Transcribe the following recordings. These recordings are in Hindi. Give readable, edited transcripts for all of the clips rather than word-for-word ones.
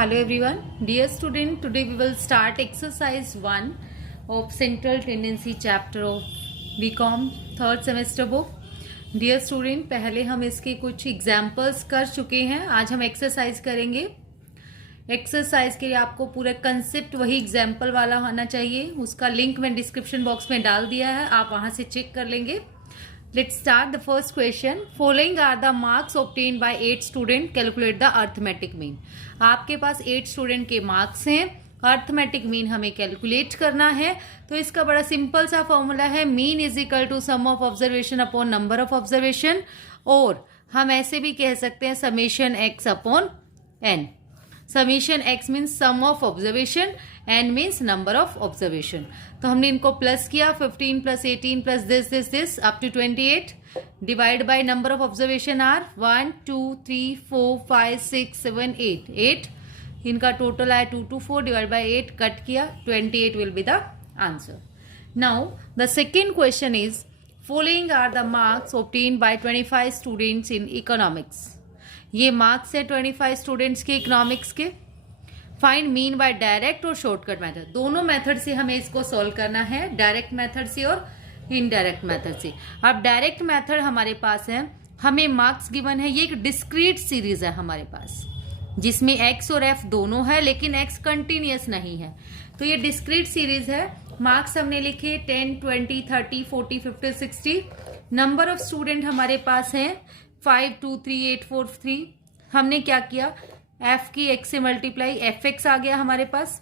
Hello everyone, dear student. Today we will start exercise 1 of Central Tendency chapter of BCom third semester book. Dear student, पहले हम इसके कुछ एग्जाम्पल्स कर चुके हैं. आज हम एक्सरसाइज करेंगे. एक्सरसाइज के लिए आपको पूरा कंसेप्ट वही एग्जाम्पल वाला होना चाहिए. उसका लिंक मैं डिस्क्रिप्शन बॉक्स में डाल दिया है, आप वहां से चेक कर लेंगे. Let's start the first question. Following are the marks obtained by 8 students. Calculate the arithmetic mean. आपके पास 8 स्टूडेंट के मार्क्स हैं. अर्थमेटिक मीन हमें कैलकुलेट करना है. तो इसका बड़ा सिंपल सा फॉर्मूला है, mean is equal to sum of observation upon number of observation, और हम ऐसे भी कह सकते हैं summation x upon n. Summation x means sum of observation, n means number of observation. तो हमने इनको प्लस किया, 15 plus 18 plus this up to 28 divide by number of observation are 1 2 3 4 5 6 7 8. इनका टोटल आया 224 डिवाइड बाय 8, कट किया, 28 will be the answer. Now the second question is following are the marks obtained by 25 students in economics. ये मार्क्स है 25 स्टूडेंट्स के इकोनॉमिक्स के. फाइंड मीन बाय डायरेक्ट और शॉर्टकट मेथड. दोनों मेथड से हमें इसको सॉल्व करना है, डायरेक्ट मेथड से और इनडायरेक्ट मेथड से. अब डायरेक्ट मेथड हमारे पास है, हमें मार्क्स गिवन है, ये एक डिस्क्रीट सीरीज है हमारे पास जिसमें एक्स और एफ दोनों है, लेकिन एक्स कंटिन्यूअस नहीं है. तो ये डिस्क्रीट सीरीज है. मार्क्स हमने लिखे 10 20 30 40 50 60. नंबर ऑफ स्टूडेंट हमारे पास है 5 2 3 8 4 3. हमने क्या किया, एफ की एक्स से मल्टीप्लाई, एफ एक्स आ गया हमारे पास.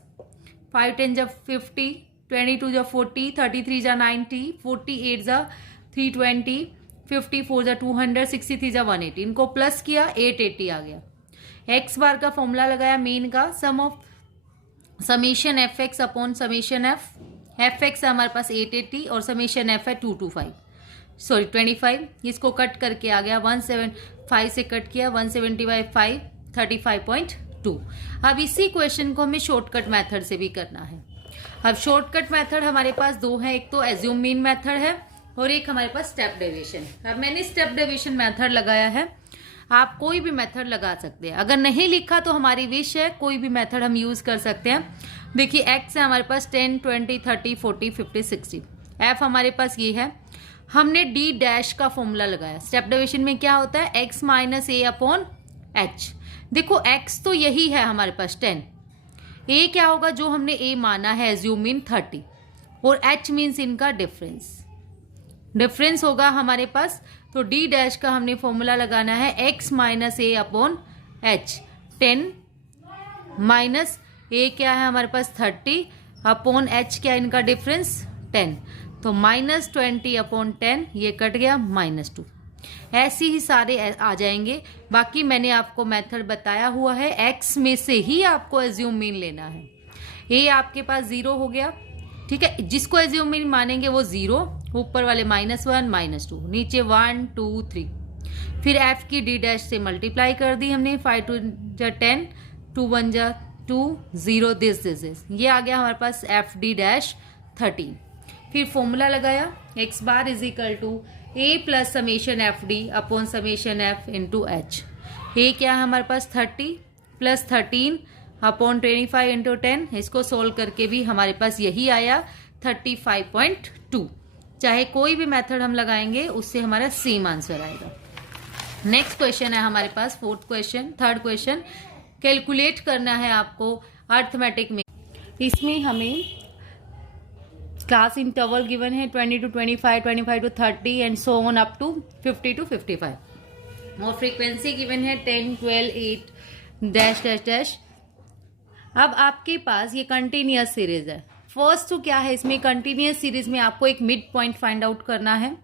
5 10 जा 50, 22 जा 40, 33 जा 90, 48 जा 320, 54 जा 200, 63 जा 180. इनको प्लस किया, 880 आ गया. एक्स बार का फॉर्मूला लगाया मीन का, sum of summation f x upon summation f. F x है हमारे पास 880 और समेशन एफ है 25. इसको कट करके आ गया 175 से कट किया, 170 बाई 5 35.2. अब इसी क्वेश्चन को हमें शॉर्टकट मेथड से भी करना है. अब शॉर्टकट मेथड हमारे पास दो है, एक तो एज्यूम मीन मेथड है और एक हमारे पास स्टेप डेविएशन. अब मैंने स्टेप डेविएशन मेथड लगाया है, आप कोई भी मेथड लगा सकते हैं. अगर नहीं लिखा तो हमारी विश है, कोई भी मेथड हम यूज कर सकते हैं. देखिए एक्स है हमारे पास 10 20 30 40 50 60. एफ हमारे पास ये है, हमने डी डैश का फॉर्मूला लगाया. स्टेप डेविएशन में क्या होता है, एक्स माइनस ए अपॉन एच. देखो x तो यही है हमारे पास 10, a क्या होगा जो हमने a माना है एज्यूम मीन 30, और h मीन्स इनका डिफरेंस होगा हमारे पास. तो d डैश का हमने फॉर्मूला लगाना है x minus A upon H. 10 minus a क्या है हमारे पास 30 अपॉन h क्या इनका डिफरेंस 10. तो माइनस 20 अपॉन 10, ये कट गया -2. ऐसे ही सारे आ जाएंगे. बाकी मैंने आपको मेथड बताया हुआ है, x में से ही आपको एज्यूम मीन लेना है. a आपके पास 0 हो गया, ठीक है, जिसको एज्यूम मीन मानेंगे वो 0, ऊपर वाले -1 -2, नीचे 1 2 3. फिर f की d डैश से मल्टीप्लाई कर दी हमने, 5 2 जा 10, 2 1 जा 2, 0 दिस. ये आ गया हमारे पास f d डैश 13. फिर फॉर्मूला लगाया, x bar is equal to a plus summation f d upon summation f into h. A क्या है हमारे पास 30 प्लस 13 अपॉन 25 इंटू 10. इसको सोल्व करके भी हमारे पास यही आया 35.2. चाहे कोई भी मेथड हम लगाएंगे उससे हमारा सेम आंसर आएगा. नेक्स्ट क्वेश्चन है हमारे पास थर्ड क्वेश्चन. कैलकुलेट करना है आपको अर्थमेटिक में. इसमें हमें क्लास इंटरवल गिवन है 20 to 25, 25 to 30 and so on up to 50 to 55. और फ्रीक्वेंसी गिवन है 10 12 8 डैश डैश डैश. अब आपके पास ये कंटिन्यूअस सीरीज है. फर्स्ट तो क्या है, इसमें कंटिन्यूअस सीरीज में आपको एक मिड पॉइंट फाइंड आउट करना है,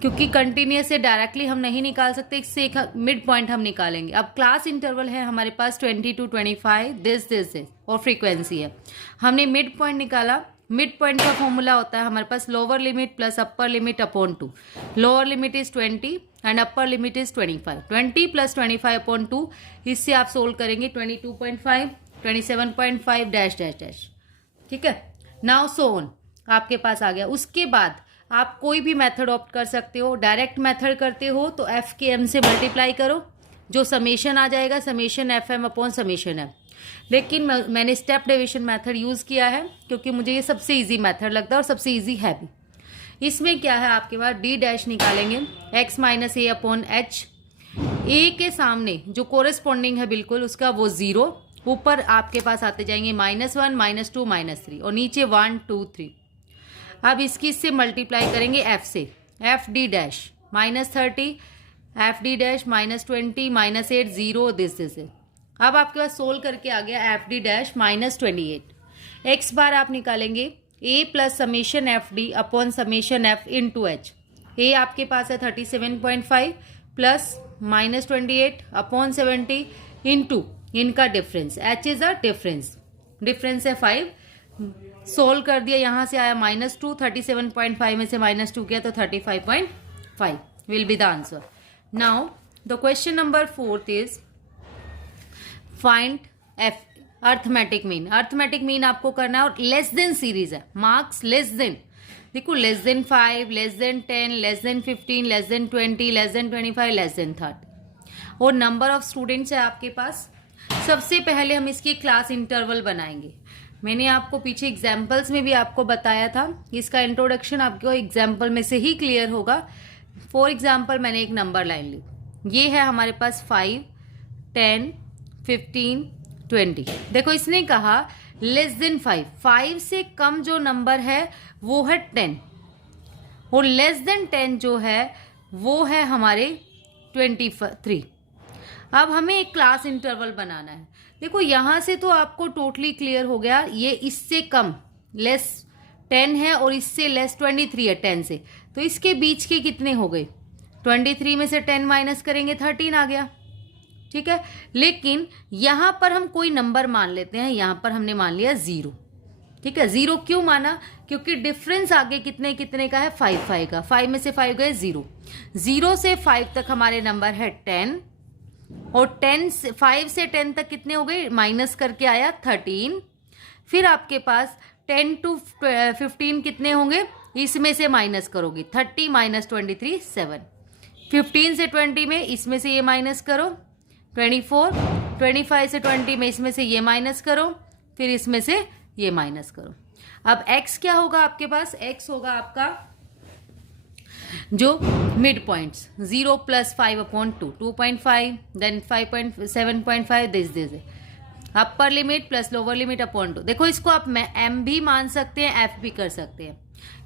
क्योंकि कंटिन्यूअस से डायरेक्टली हम नहीं निकाल सकते, इससे एक मिड पॉइंट हम निकालेंगे. अब क्लास इंटरवल है हमारे पास 20 to 25, दिस और फ्रीक्वेंसी है. हमने मिड पॉइंट निकाला. मिड पॉइंट का फॉर्मूला होता है हमारे पास lower limit plus upper limit upon 2. Lower limit is 20 and upper limit is 25. 20 plus 25 upon 2, इससे आप सोल्व करेंगे 22.5 27.5 डैश डैश डैश. ठीक है, नाउ सो ऑन आपके पास आ गया. उसके बाद आप कोई भी मेथड ऑप्ट कर सकते हो. डायरेक्ट मेथड करते हो तो एफ के एम से मल्टीप्लाई करो, जो समेशन आ जाएगा summation f m upon summation f. लेकिन मैंने स्टेप डेविएशन मेथड यूज़ किया है क्योंकि मुझे ये सबसे इजी मेथड लगता है और सबसे इजी है भी। इसमें क्या है आपके पास डी डैश निकालेंगे x माइनस ए अपॉन एच, ए के सामने जो कोरेस्पॉन्डिंग है बिल्कुल उसका वो 0, ऊपर आपके पास आते जाएंगे -1 -2 -3 और नीचे 1 2 3। अब इससे मल्टीप्लाई करेंगे f से, f d dash -30 f d dash -20 -8 0 this है। अब आपके पास सोल्व करके आ गया f d dash -28। X bar आप निकालेंगे a plus summation f d upon summation f into h. A आपके पास है 37.5 प्लस -28 अपॉन 70 इंटू इनका difference, h is a difference है 5। सोल्व कर दिया, यहाँ से आया -2, 37.5 में से -2 किया तो 35.5 will be the answer. Now the question number 4 is find F arithmetic mean. Arithmetic mean आपको करना है और लेस देन सीरीज है, मार्क्स लेस देन, देखो less than 5 less than 10 less than 15 less than 20 less than 25 less than 30 और नंबर ऑफ स्टूडेंट्स है आपके पास। सबसे पहले हम इसकी क्लास इंटरवल बनाएंगे। मैंने आपको पीछे एग्जाम्पल्स में भी आपको बताया था, इसका इंट्रोडक्शन आपको एग्जाम्पल में से ही क्लियर होगा। फॉर एग्जाम्पल मैंने एक नंबर लाइन ली, ये है हमारे पास 5 10 15 20। देखो इसने कहा लेस देन 5 से कम जो नंबर है वो है 10 और लेस देन 10 जो है वो है हमारे 23। अब हमें एक क्लास इंटरवल बनाना है। देखो यहां से तो आपको टोटली क्लियर हो गया, ये इससे कम लेस 10 है और इससे लेस 23 है 10 से, तो इसके बीच के कितने हो गए, 23 में से 10 माइनस करेंगे 13 आ गया, ठीक है। लेकिन यहां पर हम कोई नंबर मान लेते हैं, यहां पर हमने मान लिया 0, ठीक है। 0 क्यों माना, क्योंकि डिफरेंस आगे कितने कितने का है 5 का, 5 में से 5 गए 0, 0 से 5 तक हमारे नंबर है 10 और 5 से 10 तक कितने हो गए, माइनस करके आया 13। फिर आपके पास 10 to 15 कितने होंगे, इसमें से माइनस करोगे 30 - 23 7। 15 से 20 में इसमें से ये माइनस करो 24, 25 से 20 में इसमें से ये माइनस करो, फिर इसमें से ये माइनस करो। अब x क्या होगा आपके पास, x होगा आपका जो mid points 0 + 5/2 2.5 then 7.5 this upper limit plus lower limit upon 2। देखो इसको आप m भी मान सकते हैं, f भी कर सकते हैं,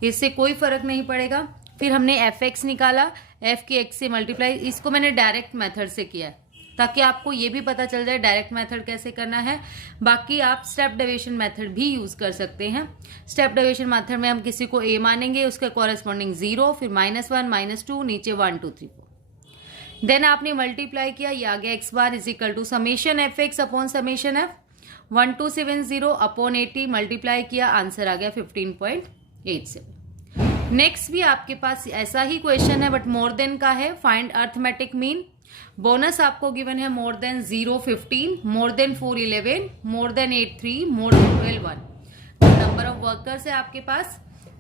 इससे कोई फर्क नहीं पड़ेगा। फिर हमने fx निकाला, f की x से मल्टीप्लाई, इसको मैंने डायरेक्ट मेथड से किया है ताकि आपको ये भी पता चल जाए डायरेक्ट मेथड कैसे करना है। बाकी आप स्टेप डेविएशन मेथड भी यूज कर सकते हैं। स्टेप डेविएशन मेथड में हम किसी को a मानेंगे, उसके कॉरेस्पॉन्डिंग 0, फिर -1 -2 नीचे 1 2 3 4। देन आपने मल्टीप्लाई किया, ये आ गया x bar is equal to summation f x upon summation f 1270 upon 80 multiply किया, आंसर आ गया 15.87। नेक्स्ट भी आपके पास ऐसा ही क्वेश्चन है बट मोर देन का है, फाइंड अर्थमेटिक मीन। बोनस आपको गिवन है more than 0 15, more than 4 11, more than 8 3, more than 12 1। Number of workers है आपके पास।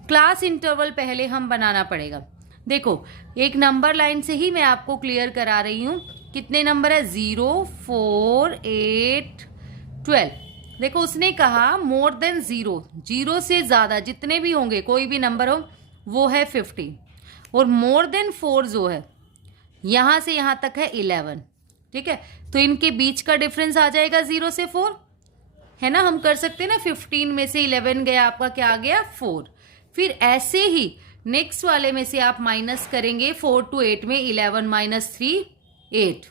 क्लास इंटरवल पहले हम बनाना पड़ेगा। देखो एक नंबर लाइन से ही मैं आपको क्लियर करा रही हूं, कितने नंबर है 0 4 8 12। देखो उसने कहा मोर देन 0 से ज्यादा जितने भी होंगे कोई भी नंबर हो वो है 15 और मोर देन 4 जो है यहां से यहां तक है 11, ठीक है। तो इनके बीच का डिफरेंस आ जाएगा 0 से 4, है ना। हम कर सकते हैं ना, 15 में से 11 गया आपका, क्या आ गया 4। फिर ऐसे ही नेक्स्ट वाले में से आप माइनस करेंगे 4 to 8 में 11 - 3 8,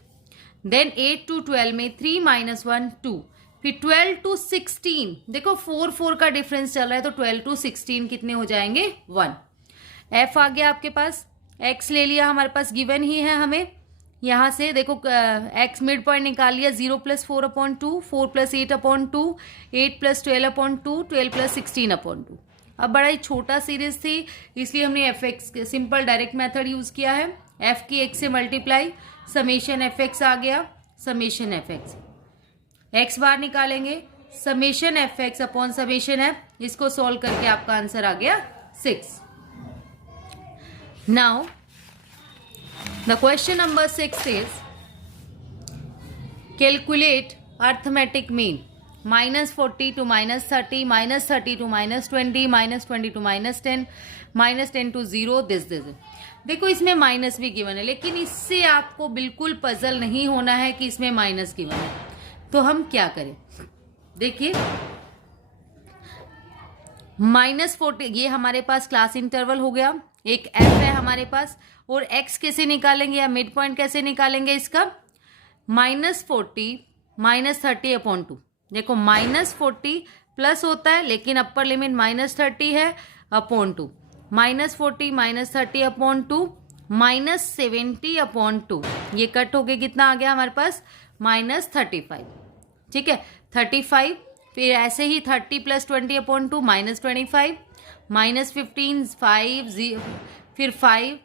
देन 8 to 12 में 3 - 1 2, फिर 12 to 16। देखो 4 4 का डिफरेंस चल रहा है तो 12 to 16 कितने हो जाएंगे 1। एफ आ गया आपके पास, एक्स ले लिया, हमारे पास गिवन ही है हमें। यहां से देखो एक्स मिड पॉइंट निकाल लिया, 0 + 4/2 4 + 8/2 8 + 12/2 12 + 16/2। अब बड़ा ही छोटा सीरीज थी इसलिए हमने F x simple direct method use किया है। एफ की एक्स से मल्टीप्लाई, समेशन एफ एक्स आ गया, समेशन एफ एक्स एक्स बार निकालेंगे, summation f x upon summation F, इसको सोल्व करके आपका आंसर आ गया 6। Now, the question number 6 is calculate arithmetic mean -40 to -30, -30 to -20, -20 to -10, -10 to 0, this. देखो इसमें माइनस भी गिवन है, लेकिन इससे आपको बिल्कुल पजल नहीं होना है कि इसमें माइनस गिवन है। तो हम क्या करें, देखिए -40 ये हमारे पास क्लास इंटरवल हो गया, एक एफ है हमारे पास, और एक्स कैसे निकालेंगे या मिड पॉइंट कैसे निकालेंगे इसका, -40 -30 अपॉन 2। देखो -40 प्लस होता है लेकिन अपर लिमिट -30 है अपॉन 2, -40 -30 अपॉन 2, -70 अपॉन 2, ये कट हो गया, कितना आ गया हमारे पास -35। ठीक है 35, फिर ऐसे ही 30 + 20 अपॉन 2 -25, -15 5 फिर 5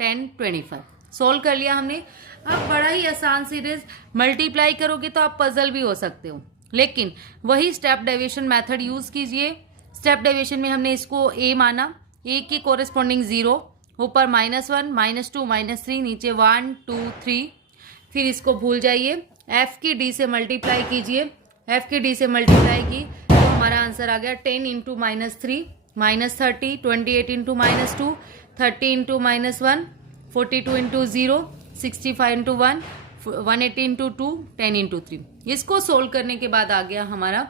10 25। सोल्व कर लिया हमने। अब बड़ा ही आसान सीरीज, मल्टीप्लाई करोगे तो आप पजल भी हो सकते हो, लेकिन वही स्टेप डेविएशन मेथड यूज कीजिए। स्टेप डेविएशन में हमने इसको a माना, a की कोरेस्पॉन्डिंग 0, ऊपर -1 -2 -3, नीचे 1 2 3, फिर इसको भूल जाइए, f की d से मल्टीप्लाई कीजिए, f की d से मल्टीप्लाई की तो हमारा आंसर आ गया 10 × -3 -30, 28 × -2 30 × -1 42 × 0 65 × 1 180 × 2 10 × 3। इसको सोल्व करने के बाद आ गया हमारा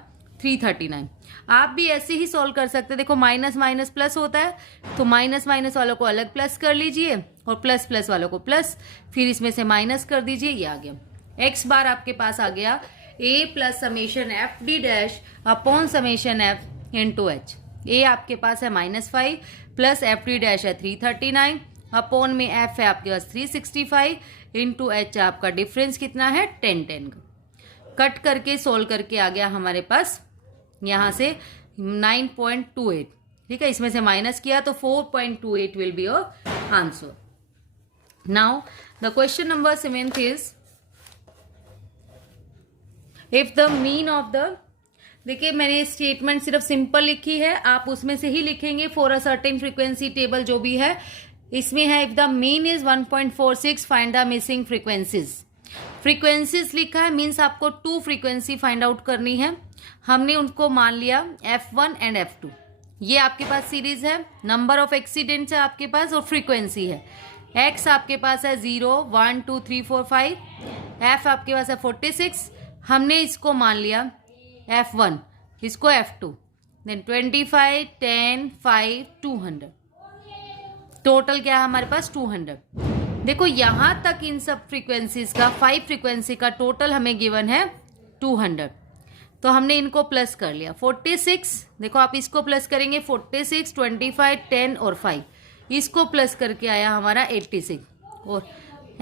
339। आप भी ऐसे ही सोल्व कर सकते हैं। देखो माइनस माइनस प्लस होता है, तो माइनस माइनस वालों को अलग प्लस कर लीजिए और प्लस प्लस वालों को प्लस, फिर इसमें से माइनस कर दीजिए, ये आ गया एक्स बार आपके पास आ गया a plus summation f d dash upon summation f into h. A आपके पास है -5 प्लस एफ डी डैश है 339 अपॉन में एफ है आपके पास 365 इंटू एच आपका डिफरेंस कितना है 10 10 का। कट करके सोल्व करके आ गया हमारे पास यहाँ से 9.28। ठीक है, इसमें से माइनस किया तो 4.28 will be your answer. Now the question number 7 is if the mean of the, देखिए मैंने स्टेटमेंट सिर्फ सिंपल लिखी है, आप उसमें से ही लिखेंगे for a certain frequency table जो भी है इसमें है। If the mean is 1.46 find the missing frequencies. Frequencies लिखा है, मीन्स आपको 2 फ्रीक्वेंसी फाइंड आउट करनी है। हमने उनको मान लिया F1 एंड F2। ये आपके पास सीरीज है, नंबर ऑफ एक्सीडेंट्स है आपके पास और फ्रीक्वेंसी है। X आपके पास है 0 1 2 3 4 5, F आपके पास है 46, हमने इसको मान लिया F1, इसको F2, देन 25 10 5 200, टोटल क्या है हमारे पास 200। देखो यहां तक इन सब फ्रीक्वेंसीज का 5 फ्रीक्वेंसी का टोटल हमें गिवन है 200, तो हमने इनको प्लस कर लिया 46। देखो आप इसको प्लस करेंगे 46 25 10 और 5, इसको प्लस करके आया हमारा 86, और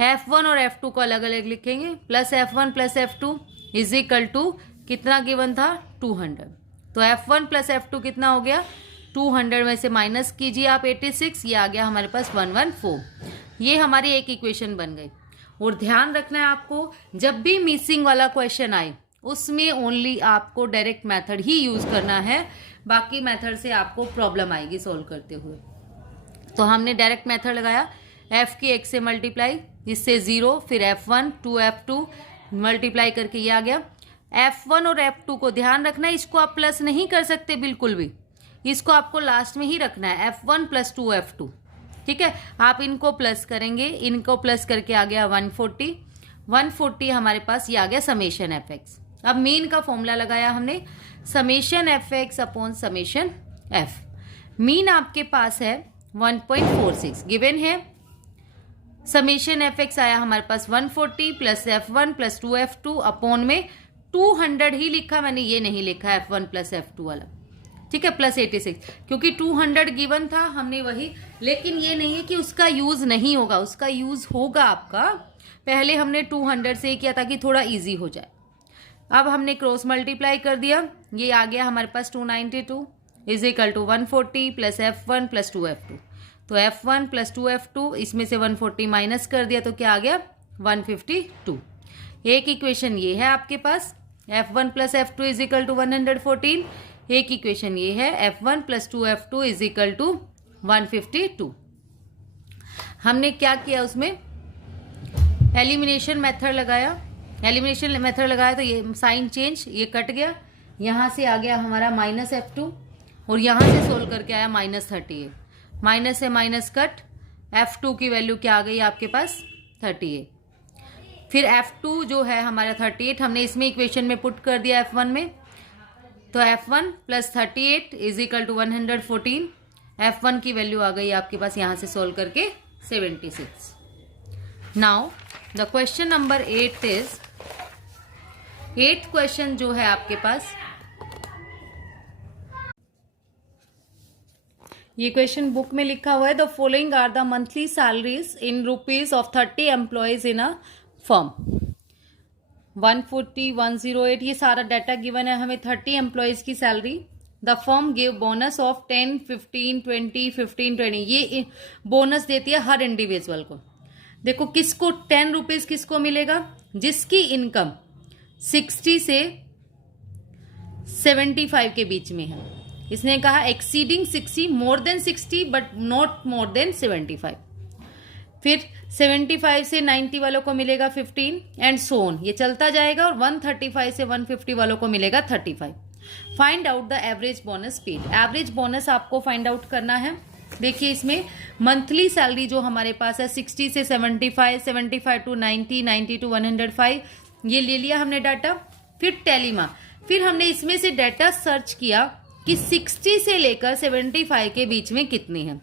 F1 और F2 को अलग अलग लिखेंगे, plus F1 plus F2 is equal to कितना गिवन था 200। तो F1 प्लस F2 कितना हो गया 200 में से माइनस कीजिए आप 86, ये आ गया हमारे पास 114। ये हमारी एक इक्वेशन बन गई। और ध्यान रखना है आपको, जब भी मिसिंग वाला क्वेश्चन आए उसमें ओनली आपको डायरेक्ट मेथड ही यूज करना है, बाकी मेथड से आपको प्रॉब्लम आएगी सोल्व करते हुए। तो हमने डायरेक्ट मेथड लगाया, f की x से मल्टीप्लाई, इससे 0, फिर F1 2F2 मल्टीप्लाई करके ये आ गया। F1 और F2 को ध्यान रखना है, इसको आप प्लस नहीं कर सकते बिल्कुल भी, इसको आपको लास्ट में ही रखना है F1 प्लस 2F2। ठीक है, आप इनको प्लस करेंगे, इनको प्लस करके आ गया 140, 140 हमारे पास ये आ गया समेशन एफ एक्स। अब मीन का फॉर्मूला लगाया हमने, summation f x upon summation F. Mean आपके पास है 1.46 गिवन है, समेशन एफ एक्स आया हमारे पास 140 plus F1 plus 2F2 upon में 200 ही लिखा मैंने, ये नहीं लिखा F1 प्लस F2 वाला। ठीक है, प्लस 86, क्योंकि 200 गिवन था हमने वही, लेकिन ये नहीं है कि उसका यूज नहीं होगा, उसका यूज होगा आपका। पहले हमने 200 से किया ताकि थोड़ा इजी हो जाए। अब हमने क्रॉस मल्टीप्लाई कर दिया, ये आ गया हमारे पास 292 is equal to 140 plus F1 plus 2F2। तो F1 प्लस 2F2, इसमें से 140 माइनस कर दिया तो क्या आ गया 152। एक इक्वेशन ये है आपके पास, F1 plus F2 is equal to 114। एक इक्वेशन ये है F1 plus 2F2 is equal to 152। हमने क्या किया, उसमें एलिमिनेशन मेथड लगाया, एलिमिनेशन मेथड लगाया तो ये साइन चेंज, ये कट गया, यहाँ से आ गया हमारा -F2 और यहाँ से सोल्व करके आया -38। माइनस से माइनस कट, F2 की वैल्यू क्या आ गई आपके पास 38। फिर F2 जो है हमारा 38 हमने इसमें इक्वेशन में पुट कर दिया F1 में, तो F1 + 38 = 114। F1 की वैल्यू आ गई आपके पास यहाँ से सोल्व करके 76। Now the question number 8 is, 8th question जो है आपके पास, ये क्वेश्चन बुक में लिखा हुआ है, the following are the monthly salaries in rupees of 30 employees in a firm. 140, 108 ये सारा डाटा गिवन है हमें 30 एम्प्लॉयज की salary. The firm give bonus of 10, 15, 20, 15, 20, ये बोनस देती है हर इंडिविजुअल को। देखो किसको 10 रुपीज किसको मिलेगा, जिसकी इनकम 60 से 75 के बीच में है। इसने कहा exceeding 60, more than 60 but not more than 75। फिर 75 से 90 वालों को मिलेगा 15 एंड सो ऑन, ये चलता जाएगा। और 135 से 150 वालों को मिलेगा 35। Find out the average bonus paid. Average bonus आपको फाइंड आउट करना है। देखिए इसमें मंथली सैलरी जो हमारे पास है 60 से 75, 75 टू 90, 90 टू 105, ये ले लिया हमने डाटा। फिर टेलीमा, फिर हमने इसमें से डाटा सर्च किया कि 60 से लेकर 75 के बीच में कितनी है।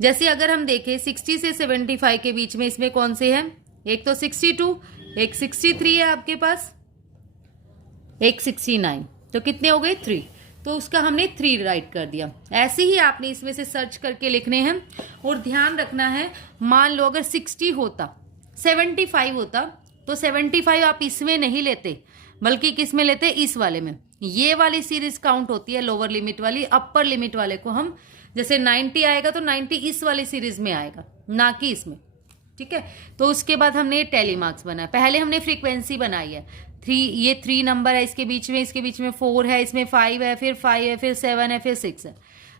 जैसे अगर हम देखें 60 से 75 के बीच में इसमें कौन से हैं, एक तो 62, एक 63 है आपके पास, एक 69, तो कितने हो गए 3, तो उसका हमने 3 राइट कर दिया। ऐसे ही आपने इसमें से सर्च करके लिखने हैं। और ध्यान रखना है, मान लो अगर 60 होता, 75 होता, तो 75 आप इसमें नहीं लेते बल्कि किस में लेते, इस वाले में। ये वाली सीरीज काउंट होती है लोअर लिमिट वाली, अपर लिमिट वाले को हम जैसे 90 आएगा तो 90 इस वाली सीरीज में आएगा, ना कि इसमें। ठीक है, तो उसके बाद हमने टेली मार्क्स बनाया। पहले हमने फ्रीक्वेंसी बनाई है 3, ये 3 नंबर है इसके बीच में, इसके बीच में 4 है, इसमें 5 है, फिर 5 है, फिर 7 है, फिर 6 है।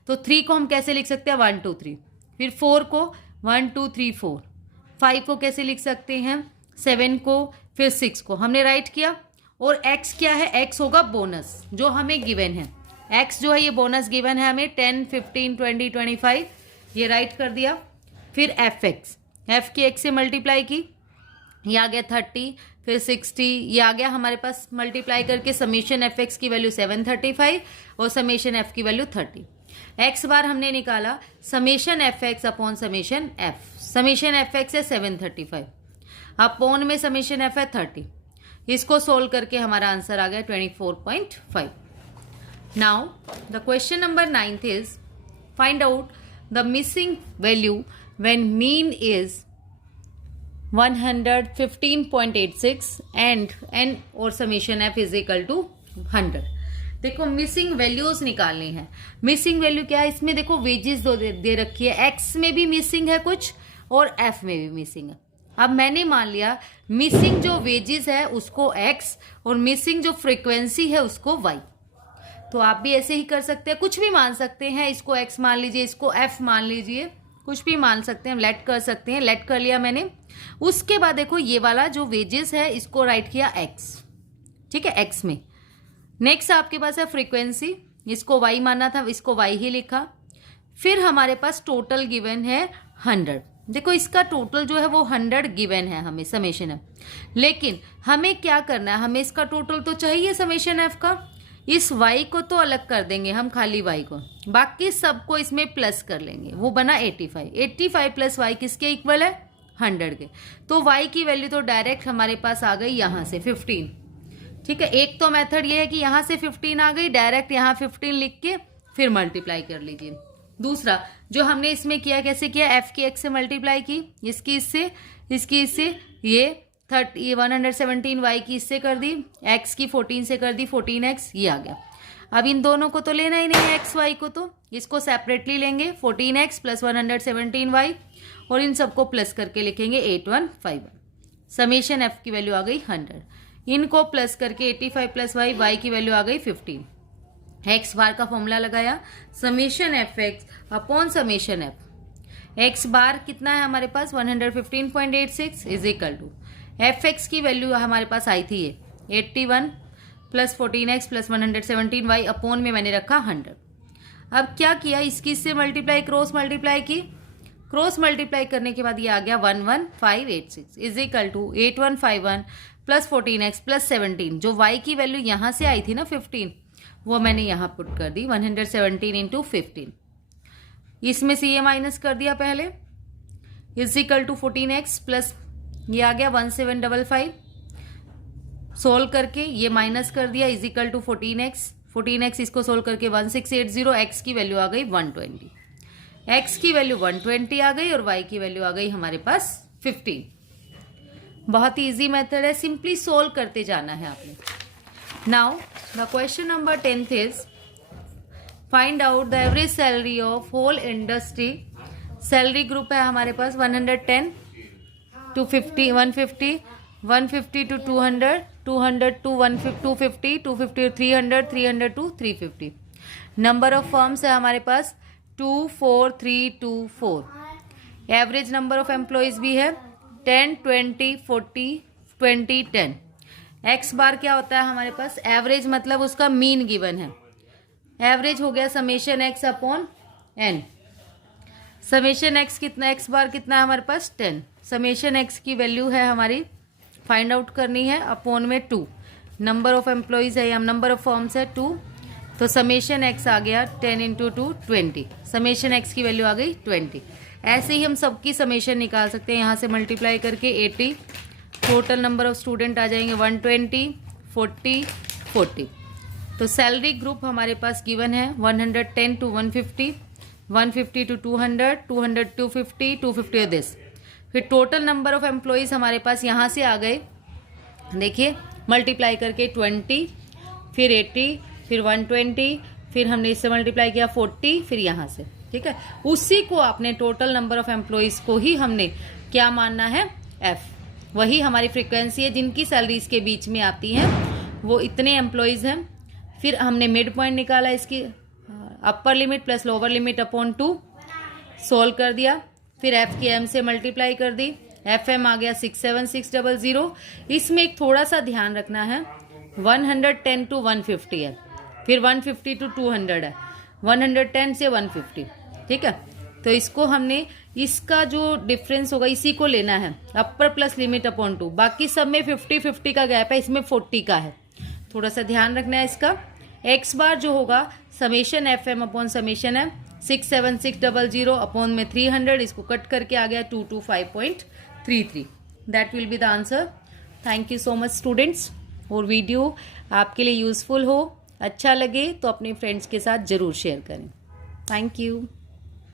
तो 3 को हम कैसे लिख सकते हैं 1 2 3, फिर 4 को 1 2 3 4, 5 को कैसे लिख सकते हैं 7 को, फिर 6 को हमने राइट किया। और x क्या है, x होगा बोनस जो हमें गिवन है। x जो है ये बोनस गिवन है हमें 10, 15, 20, 25, ये राइट कर दिया। फिर fx, f की x से मल्टीप्लाई की, ये आ गया 30, फिर 60, ये आ गया हमारे पास मल्टीप्लाई करके समेशन fx की वैल्यू 735 और समेशन f की वैल्यू 30। x बार हमने निकाला summation fx upon summation f। Summation fx है 735, अपॉन में समेशन f है 30। इसको सोल्व करके हमारा आंसर आ गया 24.5। Now the question number 9th is, find out the missing value when mean is 115.86 and n और summation f is equal to 100। देखो मिसिंग वैल्यूज निकालनी है। मिसिंग वैल्यू क्या है, इसमें देखो वेजेस दे रखी है, x में भी मिसिंग है कुछ और f में भी मिसिंग है। अब मैंने मान लिया मिसिंग जो वेजेस है उसको x और मिसिंग जो फ्रीक्वेंसी है उसको y। तो आप भी ऐसे ही कर सकते हैं, कुछ भी मान सकते हैं, इसको x मान लीजिए, इसको f मान लीजिए, कुछ भी मान सकते हैं, लेट कर सकते हैं। लेट कर लिया मैंने। उसके बाद देखो ये वाला जो वेजेस है इसको राइट किया x, ठीक है, x में। नेक्स्ट आपके पास है फ्रीक्वेंसी, इसको y माना था, इसको y ही लिखा। फिर हमारे पास टोटल गिवन है 100। देखो इसका टोटल जो है वो 100 गिवन है हमें, समेशन है। लेकिन हमें क्या करना है, हमें इसका टोटल तो चाहिए समेशन एफ का। इस y को तो अलग कर देंगे हम, खाली y को, बाकी सबको इसमें प्लस कर लेंगे, वो बना 85। 85 प्लस y किसके इक्वल है 100 के। तो y की वैल्यू तो डायरेक्ट हमारे पास आ गई यहाँ से 15। ठीक है, एक तो मेथड ये है कि यहाँ से 15 आ गई, डायरेक्ट यहाँ 15 लिख के फिर मल्टीप्लाई कर लीजिए। दूसरा जो हमने इसमें किया, कैसे किया, f की x से मल्टीप्लाई की, इसकी इससे, इसकी इससे, ये 117 y की इससे कर दी, x की 14 से कर दी 14x, ये आ गया। अब इन दोनों को तो लेना ही नहीं है x y को, तो इसको सेपरेटली लेंगे 14x प्लस 117y और इन सबको प्लस करके लिखेंगे 8151। समेशन f की वैल्यू आ गई 100। इनको प्लस करके 85 प्लस y की वैल्यू आ गई 15। एक्स बार का फॉर्मूला लगाया, summation f x upon summation f. X bar कितना है हमारे पास 115.86 is equal to f x की वैल्यू हमारे पास आई थी ये 81 plus 14x plus 117y upon में मैंने रखा 100। अब क्या किया, इसकी इससे मल्टीप्लाई क्रॉस मल्टीप्लाई की, क्रॉस मल्टीप्लाई करने के बाद ये आ गया 11586 is equal to 8151 plus 14x plus 17। जो y की वैल्यू यहाँ से आई थी ना 15, वो मैंने यहाँ पुट कर दी 117 इंटू 15। इसमें से ये माइनस कर दिया पहले, is equal to 14x plus ये आ गया 1755। सोल्व करके ये माइनस कर दिया, इज इक्वल टू 14x इसको सोल्व करके 1680। x की वैल्यू आ गई 120, x की वैल्यू 120 आ गई और y की वैल्यू आ गई हमारे पास 15। बहुत ही इजी मेथड है, सिंपली सोल्व करते जाना है आपने। Now the question number 10th is find out the average salary of whole industry. Salary group है हमारे पास 110 to 50, 150, 150 to 200, 200 to 250, 250 to 300, 300 to 350। Number of firms है हमारे पास 2, 4, 3, 2, 4। एवरेज नंबर ऑफ एम्प्लॉयज भी है 10, 20, 40, 20, 10। एक्स बार क्या होता है हमारे पास, एवरेज मतलब उसका मीन गिवन है। एवरेज हो गया summation x upon n. Summation x कितना, एक्स बार कितना है हमारे पास 10। समेशन एक्स की वैल्यू है हमारी फाइंड आउट करनी है अपॉन में 2। नंबर ऑफ एम्प्लॉयज है या नंबर ऑफ फर्म्स है 2, तो समेशन एक्स आ गया 10 इंटू 2 20। समेशन एक्स की वैल्यू आ गई 20। ऐसे ही हम सबकी समेशन निकाल सकते हैं, यहाँ से मल्टीप्लाई करके 80। टोटल नंबर ऑफ स्टूडेंट आ जाएंगे 120, 40, 40। तो सैलरी ग्रुप हमारे पास गिवन है 110 to 150, 150 to 200, 200 to 250, 250 दिस। फिर टोटल नंबर ऑफ एम्प्लॉयज़ हमारे पास यहाँ से आ गए, देखिए मल्टीप्लाई करके 20, फिर 80, फिर 120, फिर हमने इससे मल्टीप्लाई किया 40, फिर यहाँ से, ठीक है। उसी को आपने टोटल नंबर ऑफ एम्प्लॉयज़ को ही हमने क्या मानना है, एफ। वही हमारी फ्रीक्वेंसी है जिनकी सैलरीज के बीच में आती हैं, वो इतने एम्प्लॉयज़ हैं। फिर हमने मिड पॉइंट निकाला, इसकी अपर limit plus lower limit upon 2, solve कर दिया। फिर एफ की एम से मल्टीप्लाई कर दी, एफ एम आ गया 67600। इसमें एक थोड़ा सा ध्यान रखना है, 110 to 150 है, फिर 150 to 200 है, 110 से 150, ठीक है। तो इसको हमने, इसका जो डिफरेंस होगा इसी को लेना है, अपर प्लस लिमिट अपॉन 2। बाकी सब में 50-50 का गैप है, इसमें 40 का है, थोड़ा सा ध्यान रखना है इसका। एक्स बार जो होगा summation f m upon summation m 67600 upon में 300, इसको कट करके आ गया 225.33। That will be the answer. Thank you so much students. और वीडियो आपके लिए यूजफुल हो, अच्छा लगे तो अपने फ्रेंड्स के साथ जरूर शेयर करें। Thank you.